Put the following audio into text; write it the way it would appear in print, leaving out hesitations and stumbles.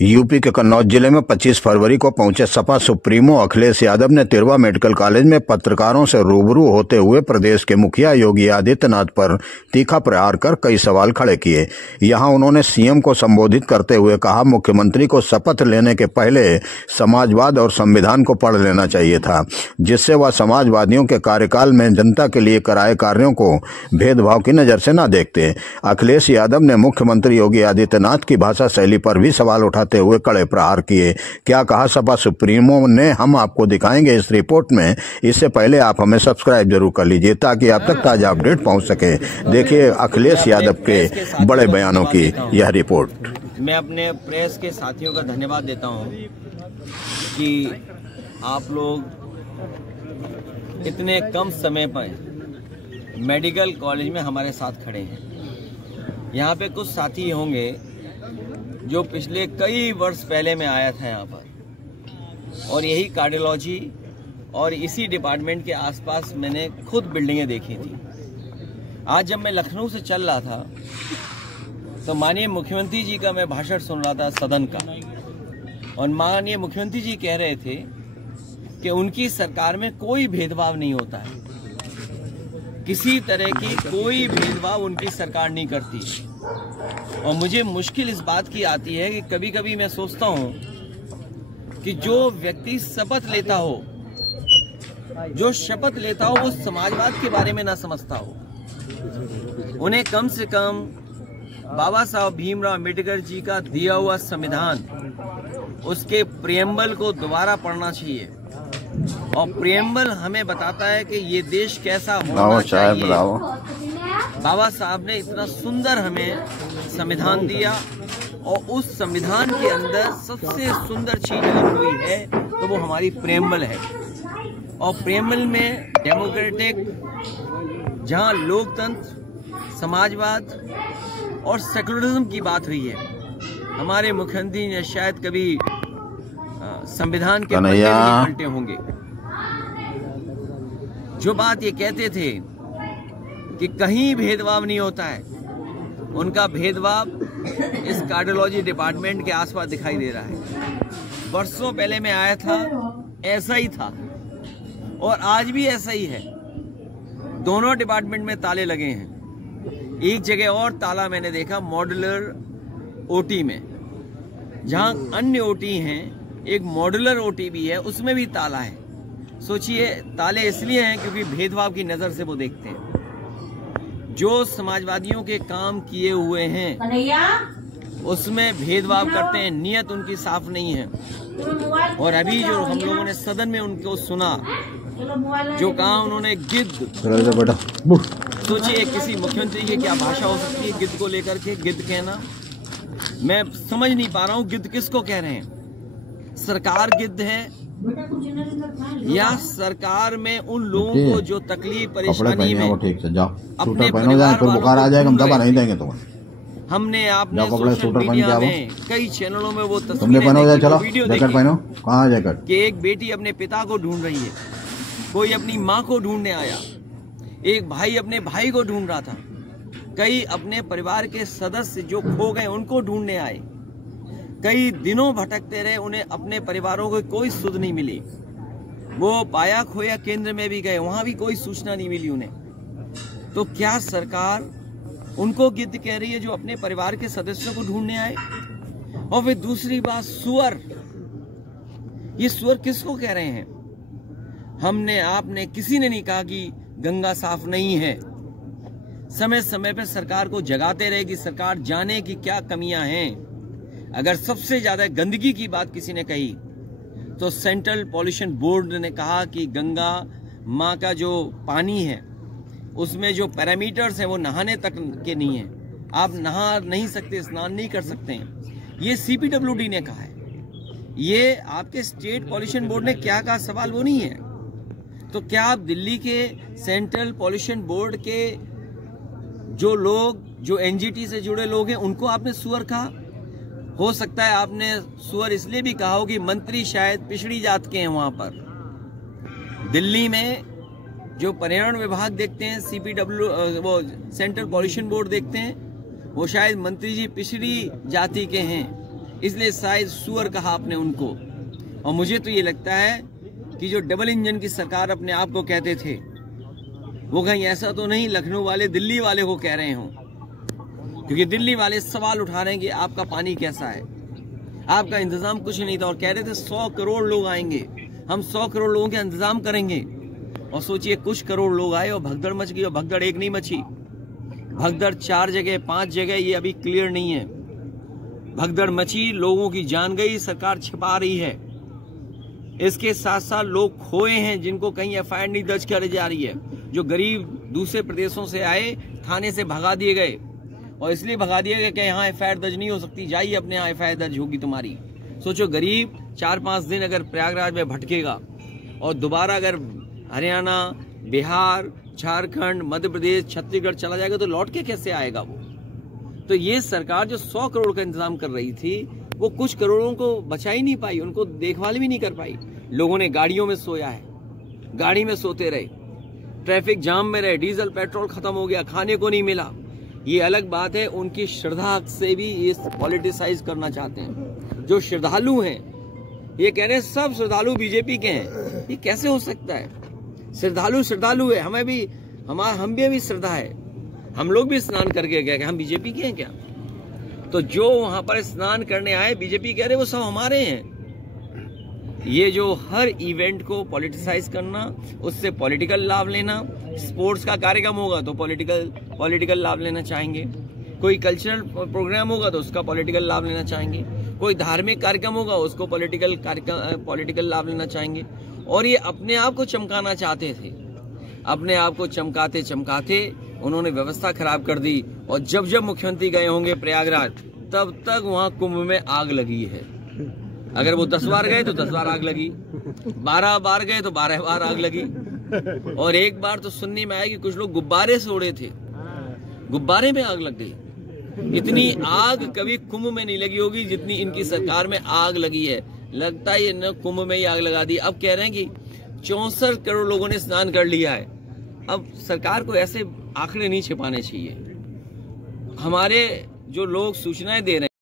UP के कन्नौज जिले में 25 फरवरी को पहुंचे सपा सुप्रीमो अखिलेश यादव ने तिरवा मेडिकल कॉलेज में पत्रकारों से रूबरू होते हुए प्रदेश के मुखिया योगी आदित्यनाथ पर तीखा प्रहार कर कई सवाल खड़े किए। यहां उन्होंने सीएम को संबोधित करते हुए कहा, मुख्यमंत्री को शपथ लेने के पहले समाजवाद और संविधान को पढ़ लेना चाहिए था, जिससे वह समाजवादियों के कार्यकाल में जनता के लिए कराए कार्यों को भेदभाव की नजर से न देखते। अखिलेश यादव ने मुख्यमंत्री योगी आदित्यनाथ की भाषा शैली पर भी सवाल उठाते हुए कड़े प्रहार किए। क्या कहा सपा सुप्रीमो ने, हम आपको दिखाएंगे इस रिपोर्ट में। इससे पहले आप हमें सब्सक्राइब जरूर कर लीजिए ताकि आप तक ताजा अपडेट पहुंच सके। देखिए अखिलेश यादव के बड़े बयानों की यह रिपोर्ट। मैं अपने प्रेस के साथियों का धन्यवाद देता हूं कि आप लोग इतने कम समय पर मेडिकल कॉलेज में हमारे साथ खड़े हैं। यहाँ पे कुछ साथी होंगे जो पिछले कई वर्ष पहले मैं आया था यहाँ पर, और यही कार्डियोलॉजी और इसी डिपार्टमेंट के आसपास मैंने खुद बिल्डिंगें देखी थी। आज जब मैं लखनऊ से चल रहा था तो माननीय मुख्यमंत्री जी का मैं भाषण सुन रहा था सदन का, और माननीय मुख्यमंत्री जी कह रहे थे कि उनकी सरकार में कोई भेदभाव नहीं होता है, किसी तरह की कोई भेदभाव उनकी सरकार नहीं करती। और मुझे मुश्किल इस बात की आती है कि कभी कभी मैं सोचता हूं कि जो व्यक्ति शपथ लेता हो, जो शपथ लेता हो, वो समाजवाद के बारे में ना समझता हो। उन्हें कम से कम बाबा साहब भीमराव अम्बेडकर जी का दिया हुआ संविधान, उसके प्रियम्बल को दोबारा पढ़ना चाहिए। और प्रियम्बल हमें बताता है कि ये देश कैसा होना चाहिए। बाबा साहब ने इतना सुंदर हमें संविधान दिया, और उस संविधान के अंदर सबसे सुंदर चीज अगर कोई है तो वो हमारी प्रियम्बल है। और प्रियम्बल में डेमोक्रेटिक, जहां लोकतंत्र, समाजवाद और सेकुलरिज्म की बात हुई है। हमारे मुख्यमंत्री ने शायद कभी संविधान के पलटे होंगे। जो बात ये कहते थे कि कहीं भेदभाव नहीं होता है, उनका भेदभाव इस कार्डियोलॉजी डिपार्टमेंट के आसपास दिखाई दे रहा है। वर्षों पहले मैं आया था, ऐसा ही था, और आज भी ऐसा ही है। दोनों डिपार्टमेंट में ताले लगे हैं। एक जगह और ताला मैंने देखा, मॉड्यूलर ओटी में, जहां अन्य ओटी हैं, एक मॉड्यूलर ओटी भी है, उसमें भी ताला है। सोचिए, ताले इसलिए हैं क्योंकि भेदभाव की नजर से वो देखते हैं। जो समाजवादियों के काम किए हुए हैं उसमें भेदभाव करते हैं, नियत उनकी साफ नहीं है। और अभी जो हम लोगों ने सदन में उनको सुना, जो कहा उन्होंने गिद्ध, सोचिए किसी मुख्यमंत्री की क्या भाषा हो सकती है गिद्ध को लेकर के, गिद्ध कहना। मैं समझ नहीं पा रहा हूँ गिद्ध किसको कह रहे हैं। सरकार गिद्ध है या सरकार में उन लोगों को जो तकलीफ परेशानी में अपने परिवार बुखार आ जाएगा, हम दवा नहीं देंगे तुम्हें। हमने आपने सोशल मीडिया में कई चैनलों में वो तस्वीरें, वीडियो देखी कि एक बेटी अपने पिता को ढूंढ रही है, कोई अपनी माँ को ढूंढने आया, एक भाई अपने भाई को ढूंढ रहा था, कई अपने परिवार के सदस्य जो खो गए उनको ढूंढने आए। कई दिनों भटकते रहे, उन्हें अपने परिवारों को कोई सुध नहीं मिली। वो पाया खोया केंद्र में भी गए, वहां भी कोई सूचना नहीं मिली उन्हें। तो क्या सरकार उनको गिद्ध कह रही है जो अपने परिवार के सदस्यों को ढूंढने आए? और फिर दूसरी बात, सुअर। ये सुअर किसको कह रहे हैं? हमने, आपने, किसी ने नहीं कहा कि गंगा साफ नहीं है। समय समय पर सरकार को जगाते रहे कि सरकार जाने की क्या कमियां हैं। अगर सबसे ज्यादा गंदगी की बात किसी ने कही तो सेंट्रल पॉल्यूशन बोर्ड ने कहा कि गंगा माँ का जो पानी है उसमें जो पैरामीटर्स हैं वो नहाने तक के नहीं है। आप नहा नहीं सकते, स्नान नहीं कर सकते हैं। ये CPWD ने कहा है। ये आपके स्टेट पॉल्यूशन बोर्ड ने क्या कहा, सवाल वो नहीं है। तो क्या आप दिल्ली के सेंट्रल पॉल्यूशन बोर्ड के जो लोग, जो NGT से जुड़े लोग हैं, उनको आपने सुअर कहा? हो सकता है आपने सुअर इसलिए भी कहा हो कि मंत्री शायद पिछड़ी जात के हैं। वहां पर दिल्ली में जो पर्यावरण विभाग देखते हैं, वो सेंट्रल पॉल्यूशन बोर्ड देखते हैं, वो शायद मंत्री जी पिछड़ी जाति के हैं। इसलिए शायद सुअर कहा आपने उनको। और मुझे तो ये लगता है कि जो डबल इंजन की सरकार अपने आप को कहते थे, वो कहीं ऐसा तो नहीं लखनऊ वाले दिल्ली वाले को कह रहे हों, क्योंकि दिल्ली वाले सवाल उठा रहे हैं कि आपका पानी कैसा है, आपका इंतजाम कुछ नहीं था। और कह रहे थे 100 करोड़ लोग आएंगे, हम 100 करोड़ लोगों के इंतजाम करेंगे। और सोचिए कुछ करोड़ लोग आए और भगदड़ मच गई। और भगदड़ एक नहीं मची, भगदड़ 4 जगह 5 जगह, ये अभी क्लियर नहीं है। भगदड़ मची, लोगों की जान गई, सरकार छिपा रही है। इसके साथ साथ लोग खोए हैं जिनको कहीं एफआईआर नहीं दर्ज करी जा रही है। जो गरीब दूसरे प्रदेशों से आए, थाने से भगा दिए गए, और इसलिए भगा दिए गए कि यहाँ एफआईआर दर्ज नहीं हो सकती, जाइए अपने यहाँ एफआईआर दर्ज होगी तुम्हारी। सोचो गरीब 4-5 दिन अगर प्रयागराज में भटकेगा और दोबारा अगर हरियाणा, बिहार, झारखंड, मध्य प्रदेश, छत्तीसगढ़ चला जाएगा तो लौट के कैसे आएगा वो। तो ये सरकार जो 100 करोड़ का इंतजाम कर रही थी, वो कुछ करोड़ों को बचा ही नहीं पाई, उनको देखभाल भी नहीं कर पाई। लोगों ने गाड़ियों में सोया है, गाड़ी में सोते रहे, ट्रैफिक जाम में रहे, डीजल पेट्रोल खत्म हो गया, खाने को नहीं मिला। ये अलग बात है, उनकी श्रद्धा से भी ये पॉलिटिसाइज करना चाहते हैं। जो श्रद्धालु हैं ये कह रहे हैं सब श्रद्धालु बीजेपी के हैं। ये कैसे हो सकता है? श्रद्धालु है, हमें भी हम भी अभी श्रद्धा है, हम लोग भी स्नान करके गए, हम बीजेपी के हैं क्या? तो जो वहां पर स्नान करने आए बीजेपी कह रहे वो सब हमारे हैं। ये जो हर इवेंट को पॉलिटिसाइज करना, उससे पॉलिटिकल लाभ लेना, स्पोर्ट्स का कार्यक्रम होगा तो पॉलिटिकल लाभ लेना चाहेंगे, कोई कल्चरल प्रोग्राम होगा तो उसका पॉलिटिकल लाभ लेना चाहेंगे, कोई धार्मिक कार्यक्रम होगा उसको पॉलिटिकल लाभ लेना चाहेंगे। और ये अपने आप को चमकाना चाहते थे। अपने आप को चमकाते चमकाते उन्होंने व्यवस्था खराब कर दी। और जब जब मुख्यमंत्री गए होंगे प्रयागराज, तब तक वहां कुंभ में आग लगी है। अगर वो 10 बार गए तो 10 बार आग लगी, 12 बार गए तो 12 बार आग लगी। और एक बार तो सुनने में आया कि कुछ लोग गुब्बारे से उड़े थे, गुब्बारे में आग लग गई। इतनी आग कभी कुंभ में नहीं लगी होगी जितनी इनकी सरकार में आग लगी है। लगता है ये न कुंभ में ही आग लगा दी। अब कह रहे हैं कि 64 करोड़ लोगों ने स्नान कर लिया है। अब सरकार को ऐसे आंकड़े नहीं छिपाने चाहिए। हमारे जो लोग सूचनाएं दे रहे हैं